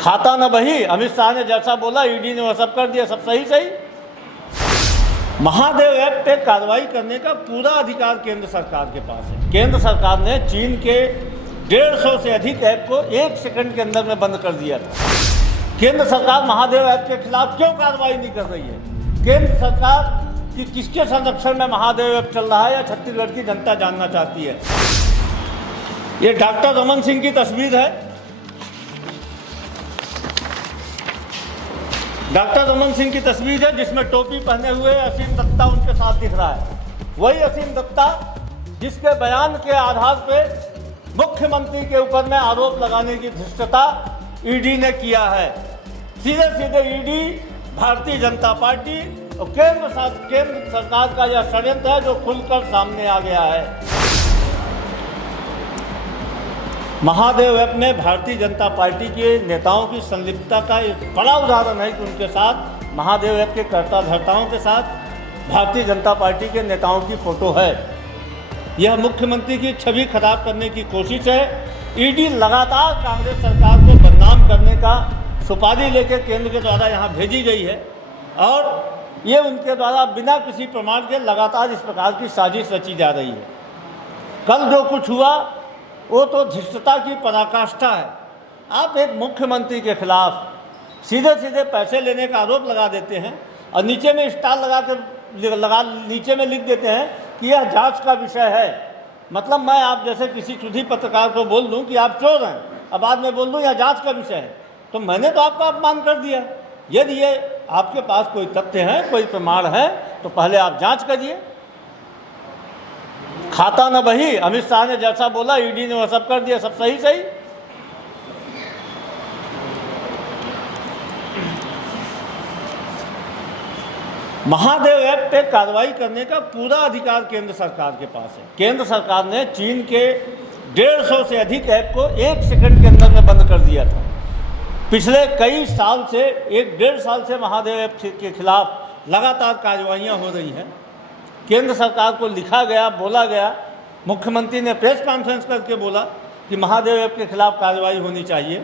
खाता न बही, अमित शाह ने जैसा बोला ईडी ने वह सब कर दिया, सब सही सही। महादेव ऐप पे कार्रवाई करने का पूरा अधिकार केंद्र सरकार के पास है। केंद्र सरकार ने चीन के 150 से अधिक ऐप को 1 सेकंड के अंदर में बंद कर दिया था। केंद्र सरकार महादेव ऐप के खिलाफ क्यों कार्रवाई नहीं कर रही है? केंद्र सरकार की किसके संरक्षण में महादेव ऐप चल रहा है, या छत्तीसगढ़ की जनता जानना चाहती है। ये डॉक्टर रमन सिंह की तस्वीर है। डॉक्टर रमन सिंह की तस्वीर है जिसमें टोपी पहने हुए असीम दत्ता उनके साथ दिख रहा है। वही असीम दत्ता जिसके बयान के आधार पे मुख्यमंत्री के ऊपर में आरोप लगाने की धृष्टता ईडी ने किया है। सीधे सीधे ईडी भारतीय जनता पार्टी और केंद्र सरकार का यह षड्यंत्र है जो खुलकर सामने आ गया है। महादेव ऐप में भारतीय जनता पार्टी के नेताओं की संलिप्तता का एक बड़ा उदाहरण है कि उनके साथ, महादेव ऐप के कर्ता धर्ताओं के साथ भारतीय जनता पार्टी के नेताओं की फोटो है। यह मुख्यमंत्री की छवि खराब करने की कोशिश है। ईडी लगातार कांग्रेस सरकार को बदनाम करने का सुपारी लेकर केंद्र के द्वारा यहाँ भेजी गई है और ये उनके द्वारा बिना किसी प्रमाण के लगातार इस प्रकार की साजिश रची जा रही है। कल जो कुछ हुआ वो तो धृष्टता की पराकाष्ठा है। आप एक मुख्यमंत्री के खिलाफ सीधे सीधे पैसे लेने का आरोप लगा देते हैं और नीचे में स्टार नीचे में लिख देते हैं कि यह जांच का विषय है। मतलब मैं आप जैसे किसी सुधी पत्रकार को बोल दूं कि आप चोर हैं, अब बाद में बोल दूं यह जांच का विषय है, तो मैंने तो आपका अपमान कर दिया। यदि ये आपके पास कोई तथ्य है, कोई प्रमाण है, तो पहले आप जांच करिए। खाता न बही, अमित शाह ने जैसा बोला ईडी ने वह सब कर दिया, सब सही सही। महादेव ऐप पे कार्रवाई करने का पूरा अधिकार केंद्र सरकार के पास है। केंद्र सरकार ने चीन के 150 से अधिक ऐप को 1 सेकंड के अंदर में बंद कर दिया था। पिछले कई साल से, 1-1.5 साल से महादेव ऐप के खिलाफ लगातार कार्रवाइयाँ हो रही हैं। केंद्र सरकार को लिखा गया, बोला गया, मुख्यमंत्री ने प्रेस कॉन्फ्रेंस करके बोला कि महादेव ऐप के खिलाफ कार्रवाई होनी चाहिए।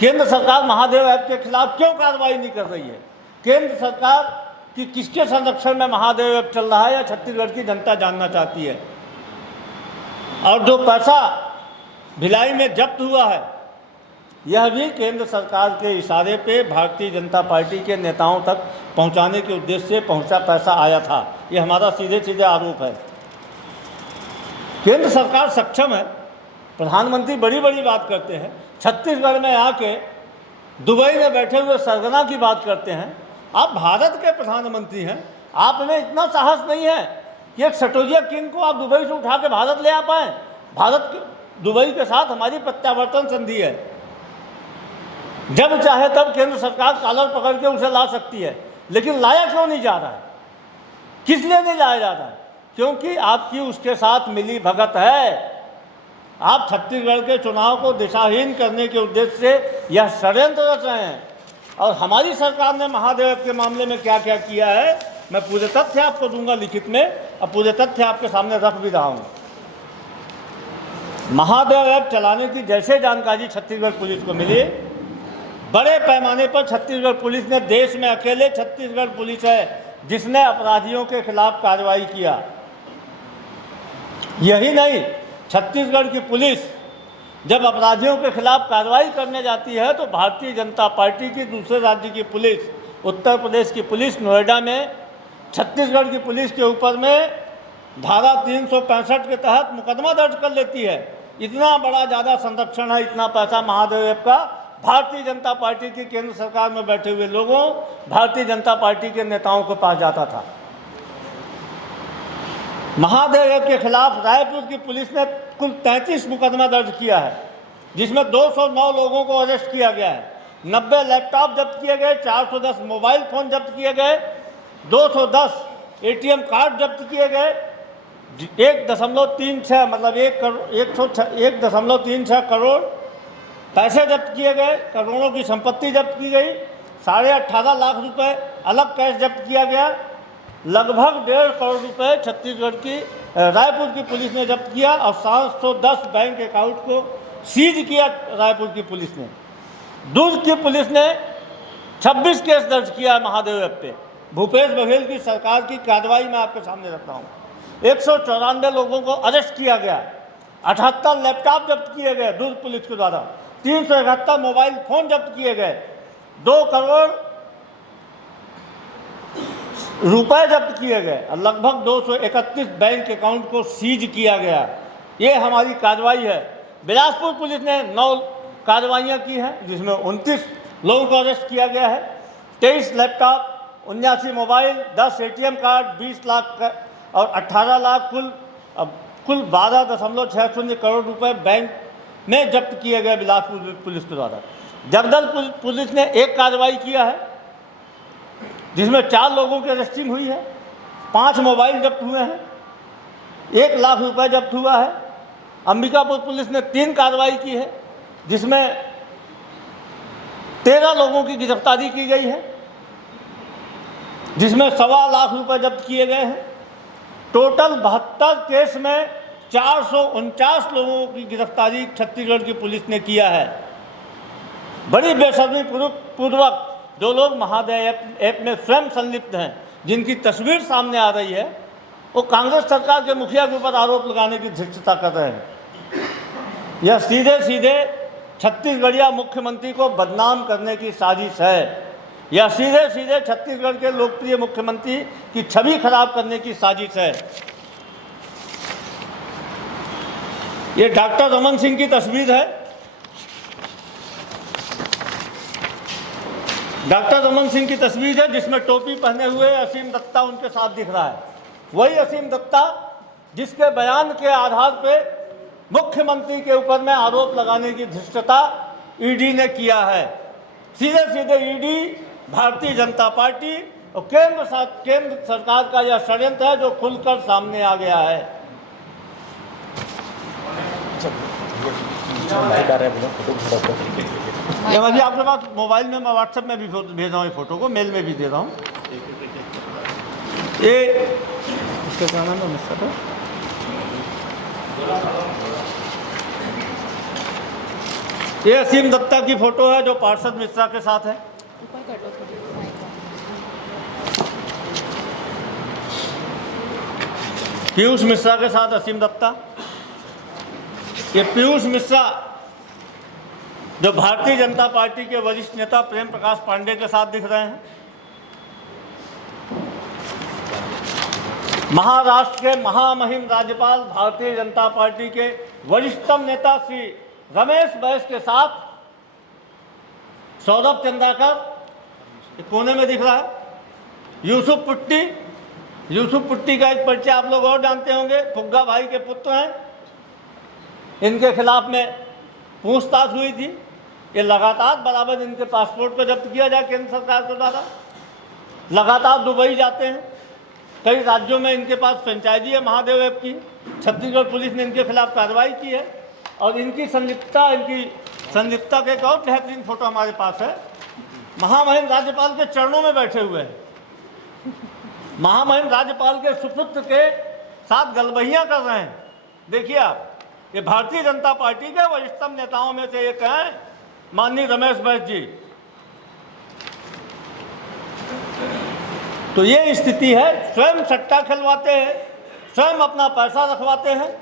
केंद्र सरकार महादेव ऐप के खिलाफ क्यों कार्रवाई नहीं कर रही है? केंद्र सरकार की किसके संरक्षण में महादेव ऐप चल रहा है, या छत्तीसगढ़ की जनता जानना चाहती है। और जो पैसा भिलाई में जब्त हुआ है, यह भी केंद्र सरकार के इशारे पे भारतीय जनता पार्टी के नेताओं तक पहुंचाने के उद्देश्य से पहुंचा पैसा आया था। ये हमारा सीधे सीधे आरोप है। केंद्र सरकार सक्षम है। प्रधानमंत्री बड़ी बड़ी बात करते हैं, छत्तीसगढ़ में आके दुबई में बैठे हुए सरगना की बात करते हैं। आप भारत के प्रधानमंत्री हैं, आप में इतना साहस नहीं है कि एक सटोजिया किंग को आप दुबई से उठा के भारत ले आ पाएँ। भारत के दुबई के साथ हमारी प्रत्यावर्तन संधि है। जब चाहे तब केंद्र सरकार कॉलर पकड़ के उसे ला सकती है, लेकिन लाया क्यों नहीं जा रहा है? किस लिए नहीं लाया जा रहा है? क्योंकि आपकी उसके साथ मिली भगत है। आप छत्तीसगढ़ के चुनाव को दिशाहीन करने के उद्देश्य से यह षड्यंत्र रच रहे हैं। और हमारी सरकार ने महादेव ऐप के मामले में क्या क्या किया है, मैं पूरे तथ्य आपको दूंगा लिखित में, और पूरे तथ्य आपके सामने रख भी रहा हूँ। महादेव ऐप चलाने की जैसे जानकारी छत्तीसगढ़ पुलिस को मिली, बड़े पैमाने पर छत्तीसगढ़ पुलिस ने, देश में अकेले छत्तीसगढ़ पुलिस है जिसने अपराधियों के खिलाफ कार्रवाई किया। यही नहीं, छत्तीसगढ़ की पुलिस जब अपराधियों के खिलाफ कार्रवाई करने जाती है तो भारतीय जनता पार्टी की दूसरे राज्य की पुलिस, उत्तर प्रदेश की पुलिस नोएडा में छत्तीसगढ़ की पुलिस के ऊपर में धारा 365 के तहत मुकदमा दर्ज कर लेती है। इतना बड़ा ज़्यादा संरक्षण है, इतना पैसा महादेव ऐप का भारतीय जनता पार्टी की केंद्र सरकार में बैठे हुए लोगों, भारतीय जनता पार्टी के नेताओं के पास जाता था। महादेव ऐप के खिलाफ रायपुर की पुलिस ने कुल 33 मुकदमा दर्ज किया है, जिसमें 209 लोगों को अरेस्ट किया गया है। 90 लैपटॉप जब्त किए गए, 410 मोबाइल फ़ोन जब्त किए गए, 210 ATM कार्ड जब्त किए गए, 1.36 मतलब 1.36 करोड़ पैसे जब्त किए गए, करोड़ों की संपत्ति जब्त की गई, 18.5 लाख रुपए अलग कैश जब्त किया गया। लगभग 1.5 करोड़ रुपए छत्तीसगढ़ की रायपुर की पुलिस ने जब्त किया और 710 बैंक अकाउंट को सीज किया रायपुर की पुलिस ने। दुर्ग की पुलिस ने 26 केस दर्ज किया है महादेव ऐप पे। भूपेश बघेल की सरकार की कार्रवाई मैं आपके सामने रखता हूँ। 194 लोगों को अरेस्ट किया गया, 78 लैपटॉप जब्त किए गए दुर्ग पुलिस के द्वारा, 371 मोबाइल फोन जब्त किए गए, 2 करोड़ रुपए जब्त किए गए और लगभग 231 बैंक अकाउंट को सीज किया गया। ये हमारी कार्रवाई है। बिलासपुर पुलिस ने 9 कार्रवाइयाँ की हैं, जिसमें 29 लोगों को अरेस्ट किया गया है। 23 laptop, 79 mobile, 10 ATM card, 20 lakh और 18 लाख कुल 12.60 करोड़ रुपए बैंक में जब्त किए गए बिलासपुर पुलिस के द्वारा। जगदल पुलिस ने एक कार्रवाई किया है, जिसमें 4 लोगों की अरेस्टिंग हुई है, 5 मोबाइल जब्त हुए हैं, 1 लाख रुपए जब्त हुआ है। अंबिकापुर पुलिस ने 3 कार्रवाई की है, जिसमें 13 लोगों की गिरफ्तारी की गई है, जिसमें 1.25 लाख रुपए जब्त किए गए हैं। टोटल 72 केस में 449 लोगों की गिरफ्तारी छत्तीसगढ़ की पुलिस ने किया है। बड़ी बेशर्मी पूर्वक जो लोग महादेव ऐप में स्वयं संलिप्त हैं, जिनकी तस्वीर सामने आ रही है, वो कांग्रेस सरकार के मुखिया के ऊपर आरोप लगाने की धृष्टता कर रहे हैं। यह सीधे सीधे छत्तीसगढ़िया मुख्यमंत्री को बदनाम करने की साजिश है। यह सीधे सीधे छत्तीसगढ़ के लोकप्रिय मुख्यमंत्री की छवि खराब करने की साजिश है। ये डॉक्टर रमन सिंह की तस्वीर है। डॉक्टर रमन सिंह की तस्वीर है, जिसमें टोपी पहने हुए असीम दत्ता उनके साथ दिख रहा है। वही असीम दत्ता जिसके बयान के आधार पे मुख्यमंत्री के ऊपर में आरोप लगाने की धृष्टता ईडी ने किया है। सीधे सीधे ईडी भारतीय जनता पार्टी और केंद्र सरकार का यह षड्यंत्र है, जो खुलकर सामने आ गया है। जी आपके पास मोबाइल में मैं व्हाट्सएप में भी भेज रहा हूँ, फोटो को मेल में भी दे रहा हूँ। ये इसका क्या नाम है मिस्टर? ये असीम दत्ता की फोटो है, जो पार्षद मिश्रा के साथ है। पीयूष मिश्रा के साथ असीम दत्ता। ये पीयूष मिश्रा जो भारतीय जनता पार्टी के वरिष्ठ नेता प्रेम प्रकाश पांडे के साथ दिख रहे हैं। महाराष्ट्र के महामहिम राज्यपाल भारतीय जनता पार्टी के वरिष्ठतम नेता श्री रमेश बैस के साथ सौरभ चंद्राकर कोने में दिख रहा है। यूसुफ पुट्टी का एक परिचय आप लोग और जानते होंगे, फुग्गा भाई के पुत्र हैं। इनके खिलाफ में पूछताछ हुई थी। ये लगातार बराबर इनके पासपोर्ट को जब्त किया जाए केंद्र सरकार के द्वारा। लगातार दुबई जाते हैं। कई राज्यों में इनके पास फ्रेंचाइजी है महादेव ऐप की। छत्तीसगढ़ पुलिस ने इनके खिलाफ कार्रवाई की है और इनकी संलिप्तता के एक और बेहतरीन फोटो हमारे पास है। महामहिम राज्यपाल के चरणों में बैठे हुए हैं। महामहिम राज्यपाल के सुपुत्र के साथ गलबहियां कर रहे हैं। देखिए आप, ये भारतीय जनता पार्टी के वरिष्ठतम नेताओं में से एक हैं माननीय रमेश बैस जी। तो ये स्थिति है। स्वयं सट्टा खिलवाते हैं, स्वयं अपना पैसा रखवाते हैं,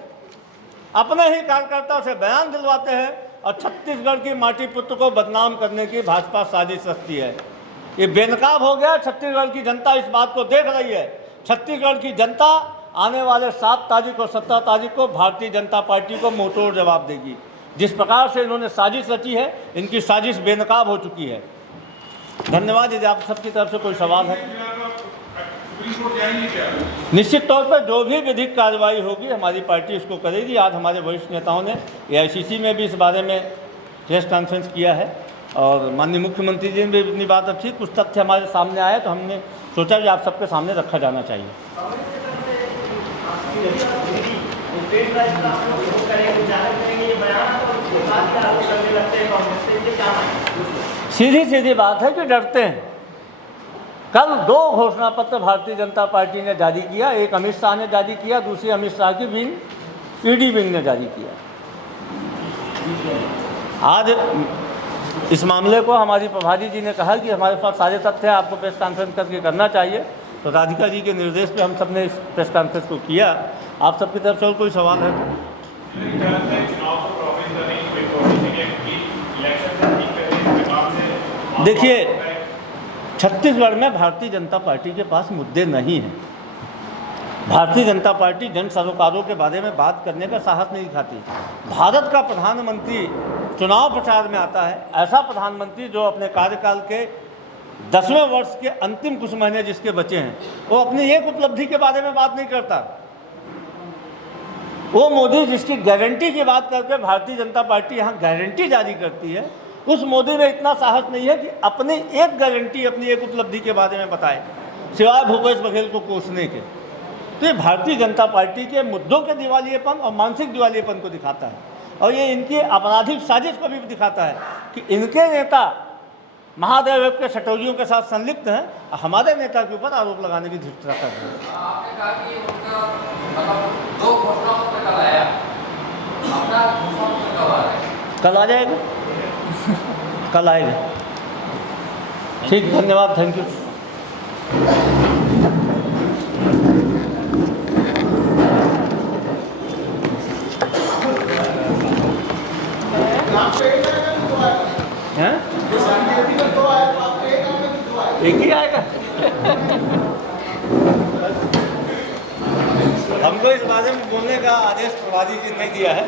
अपने ही कार्यकर्ता से बयान दिलवाते हैं और छत्तीसगढ़ की माटी पुत्र को बदनाम करने की भाजपा साजिश रचती है। ये बेनकाब हो गया। छत्तीसगढ़ की जनता इस बात को देख रही है। छत्तीसगढ़ की जनता आने वाले 7 तारीख और 17 तारीख को भारतीय जनता पार्टी को मुंहतोड़ जवाब देगी। जिस प्रकार से इन्होंने साजिश रची है, इनकी साजिश बेनकाब हो चुकी है। धन्यवाद। यदि आप सबकी तरफ से कोई सवाल है। निश्चित तौर पर जो भी विधिक कार्रवाई होगी हमारी पार्टी इसको करेगी। आज हमारे वरिष्ठ नेताओं ने AICC में भी इस बारे में प्रेस कॉन्फ्रेंस किया है और माननीय मुख्यमंत्री जी ने भी अपनी बात रखी। कुछ तथ्य हमारे सामने आए तो हमने सोचा कि आप सबके सामने रखा जाना चाहिए। सीधी सीधी बात है कि डरते हैं। कल 2 घोषणा पत्र भारतीय जनता पार्टी ने जारी किया। एक अमित शाह ने जारी किया, दूसरी अमित शाह की विंग ईडी विंग ने जारी किया। आज इस मामले को हमारी प्रभारी जी ने कहा कि हमारे पास सारे तथ्य हैं, आपको प्रेस कॉन्फ्रेंस करके करना चाहिए। तो राधिका जी के निर्देश पे हम सब ने इस प्रेस कॉन्फ्रेंस को किया। आप सबकी तरफ से और कोई सवाल है? देखिए, छत्तीसगढ़ में भारतीय जनता पार्टी के पास मुद्दे नहीं हैं। भारतीय जनता पार्टी जन सरोकारों के बारे में बात करने का साहस नहीं दिखाती। भारत का प्रधानमंत्री चुनाव प्रचार में आता है, ऐसा प्रधानमंत्री जो अपने कार्यकाल के 10वें वर्ष के अंतिम कुछ महीने जिसके बचे हैं, वो अपनी एक उपलब्धि के बारे में बात नहीं करता। वो मोदी जिसकी गारंटी की बात करके भारतीय जनता पार्टी यहाँ गारंटी जारी करती है, उस मोदी में इतना साहस नहीं है कि अपनी एक गारंटी, अपनी एक उपलब्धि के बारे में बताए, सिवाय भूपेश बघेल को कोसने के। तो ये भारतीय जनता पार्टी के मुद्दों के दिवालियेपन और मानसिक दिवालियेपन को दिखाता है, और ये इनकी आपराधिक साजिश को भी दिखाता है कि इनके नेता महादेव वेब के सटोरियों के साथ संलिप्त हैं, हमारे नेता के ऊपर आरोप लगाने की धृष्टता कर रहे हैं। आपने कहा कि उनका मतलब 2 घोषणा पत्र कल आया, अपना घोषणा पत्र कब आ रहा है? कल आ जाएगा, कल आएगा। ठीक, धन्यवाद, थैंक यू। हैं? एक ही आएगा। हमको इस बारे में बोलने का आदेश प्रभारी जी ने दिया है।